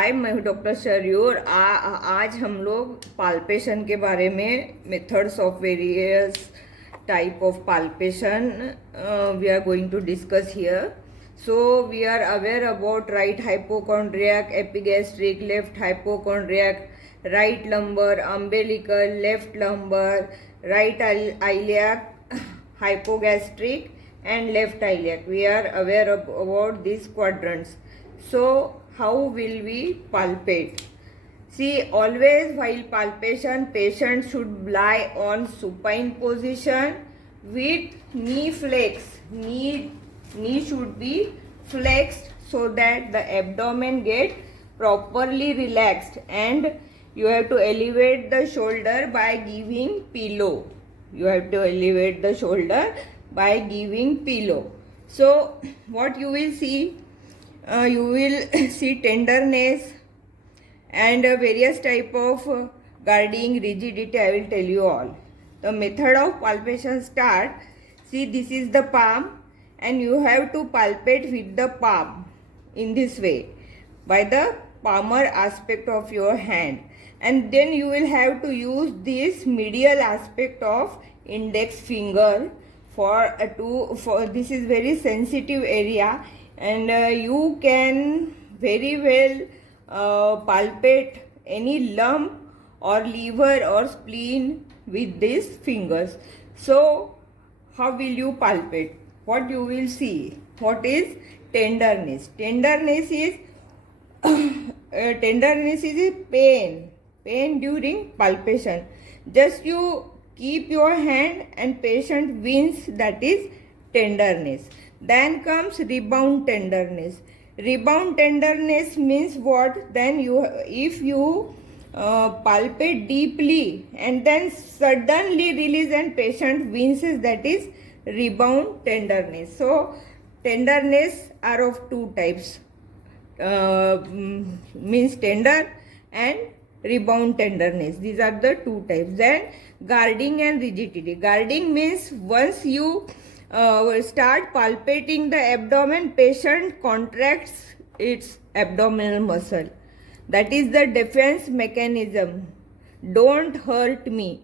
हाय, मैं डॉक्टर शर्यूर। आज हम लोग पाल्पेशन के बारे में, methods of various type of palpation we are going to discuss here. So we are aware about right hypochondriac, epigastric, left hypochondriac, right lumbar, umbilical, left lumbar, right iliac, hypogastric and left iliac. We are aware about these quadrants. So how will we palpate? See, always while palpation, patient should lie on supine position with knee flex. Knee should be flexed so that the abdomen get properly relaxed, and you have to elevate the shoulder by giving pillow. You have to elevate the shoulder by giving pillow. So what you will see, you will see tenderness and various type of guarding, rigidity. I will tell you all. The method of palpation start. See, this is the palm, and you have to palpate with the palm in this way by the palmar aspect of your hand, and then you will have to use this medial aspect of index finger for this is very sensitive area, and you can very well palpate any lump or liver or spleen with these fingers. So how will you palpate? What you will see? What is tenderness? Tenderness is tenderness is a pain during palpation. Just you keep your hand and patient wins, that is tenderness. Then comes rebound tenderness. Rebound tenderness means what? Then if you palpate deeply and then suddenly release and patient winces, that is rebound tenderness. So tenderness are of two types, means tender and rebound tenderness. These are the two types. Then guarding and rigidity. Guarding means once you start palpating the abdomen, patient contracts its abdominal muscle. That is the defense mechanism. Don't hurt me.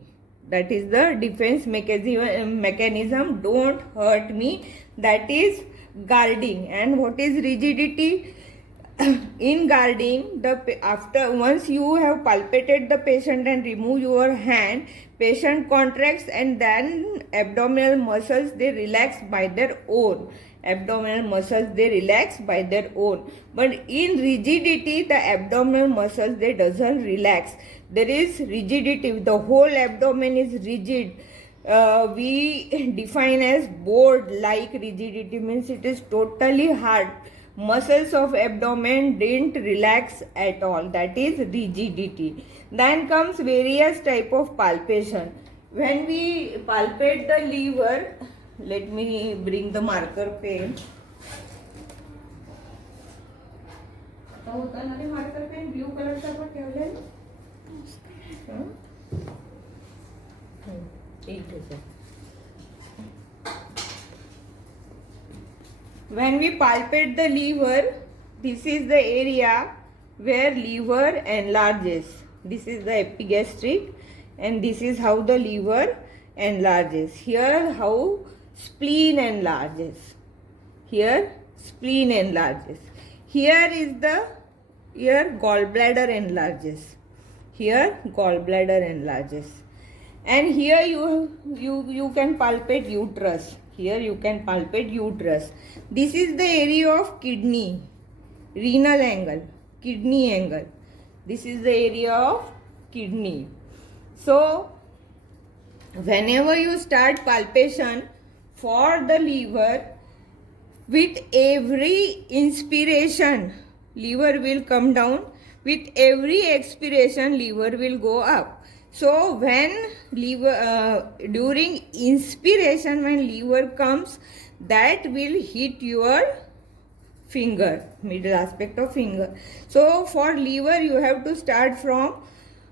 That is the defense mechanism. Don't hurt me. That is guarding. And what is rigidity? In guarding, once you have palpated the patient and remove your hand, patient contracts, and then abdominal muscles, they relax by their own. Abdominal muscles, they relax by their own. But in rigidity, the abdominal muscles, they doesn't relax. There is rigidity. The whole abdomen is rigid. We define as board-like rigidity, means it is totally hard. Muscles of abdomen didn't relax at all. That is rigidity. Then comes various type of palpation. When we palpate the liver, let me bring the marker pen. आता होता ना ते marker pen blue कलरचा पण ठेवलेला. When we palpate the liver, this is the area where liver enlarges. This is the epigastric, and this is how the liver enlarges. Here how spleen enlarges. Here spleen enlarges. Here gallbladder enlarges. Here gallbladder enlarges. And here you can palpate uterus. Here you can palpate uterus. This is the area of kidney, renal angle, kidney angle. This is the area of kidney. So whenever you start palpation for the liver, with every inspiration, liver will come down. With every expiration, liver will go up. So when during inspiration, when liver comes, that will hit your finger, middle aspect of finger. So for liver, you have to start from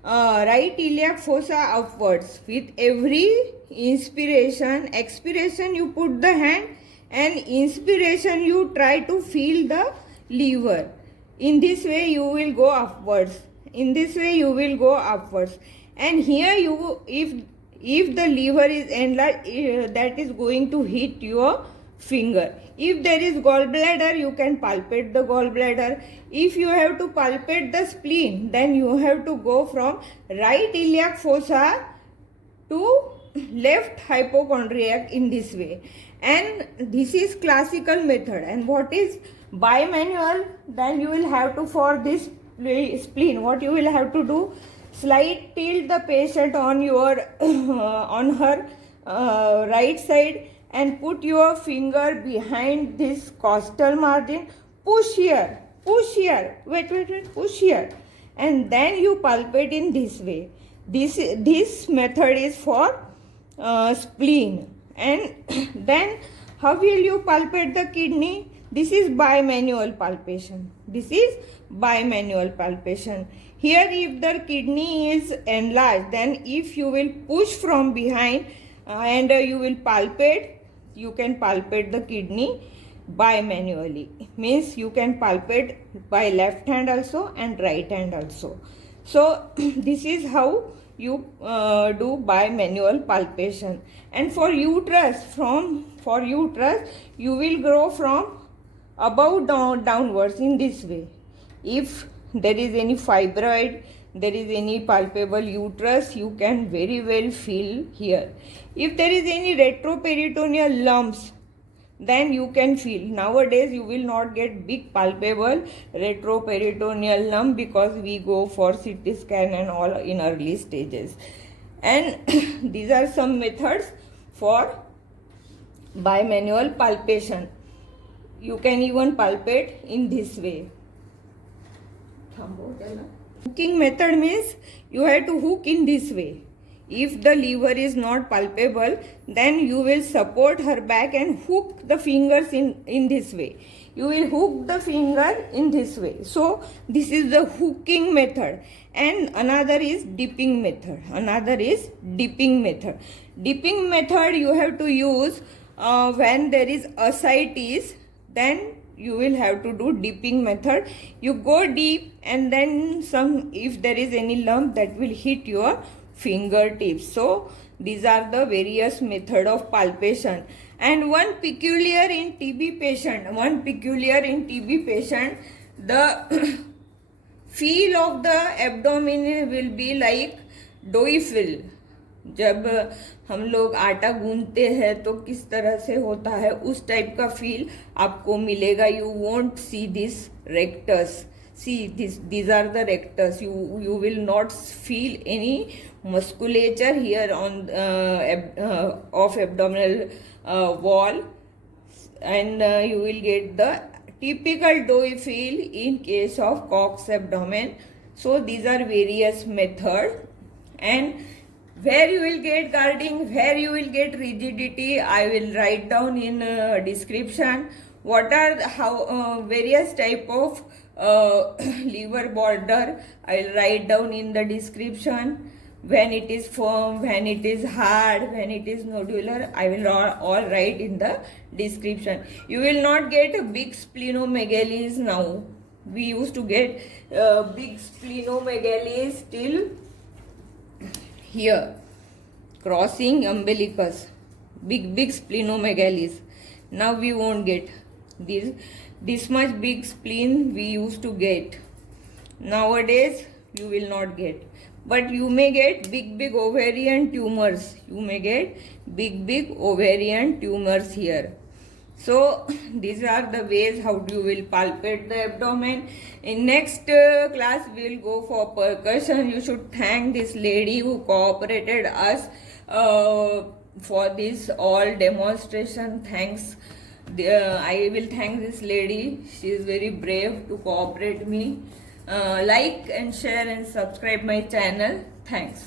right iliac fossa upwards. With every inspiration, expiration, you put the hand, and inspiration, you try to feel the liver. In this way you will go upwards. In this way you will go upwards. And here you, if the lever is enlarged, that is going to hit your finger. If there is gallbladder, you can palpate the gallbladder. If you have to palpate the spleen, then you have to go from right iliac fossa to left hypochondriac in this way. And this is classical method. And what is bimanual? Then you will have to, for this spleen, what you will have to do, slight tilt the patient on your on her right side and put your finger behind this costal margin. Push here, wait, push here, and then you palpate in this way. This method is for spleen. And then how will you palpate the kidney? This is bimanual palpation. This is bimanual palpation. Here, if the kidney is enlarged, then if you will push from behind and you will palpate, you can palpate the kidney bimanually. Means you can palpate by left hand also and right hand also. So this is how you do bimanual palpation. And for uterus, you will grow from above downwards in this way. If there is any fibroid, there is any palpable uterus, you can very well feel here. If there is any retroperitoneal lumps, then you can feel. Nowadays you will not get big palpable retroperitoneal lump because we go for CT scan and all in early stages. And these are some methods for bimanual palpation. You can even palpate in this way. Hooking method means you have to hook in this way. If the lever is not palpable, then you will support her back and hook the fingers in this way. You will hook the finger in this way. So this is the hooking method. And another is dipping method. Dipping method you have to use when there is ascites, then you will have to do dipping method. You go deep and then if there is any lump, that will hit your fingertips. So these are the various method of palpation. And one peculiar in TB patient, the feel of the abdomen will be like doughy feel. जब हम लोग आटा गूंथते हैं तो किस तरह से होता है, उस टाइप का फील आपको मिलेगा. You won't see this rectus. See, these are the rectus. You will not feel any musculature here on of abdominal wall, and you will get the typical doughy feel in case of Cox abdomen. So these are various methods. And where you will get guarding, where you will get rigidity, I will write down in description. What are various type of lever border, I will write down in the description. When it is firm, when it is hard, when it is nodular, I will all write in the description. You will not get big splenomegaly now. We used to get big splenomegaly till here, crossing umbilicus, big splenomegaly. Now we won't get this much big spleen we used to get. Nowadays you will not get, but you may get big ovarian tumors. You may get big ovarian tumors here. So these are the ways how you will palpate the abdomen. In next class we will go for percussion. You should thank this lady who cooperated us for this all demonstration. Thanks. I will thank this lady. She is very brave to cooperate me. Like and share and subscribe my channel. Thanks.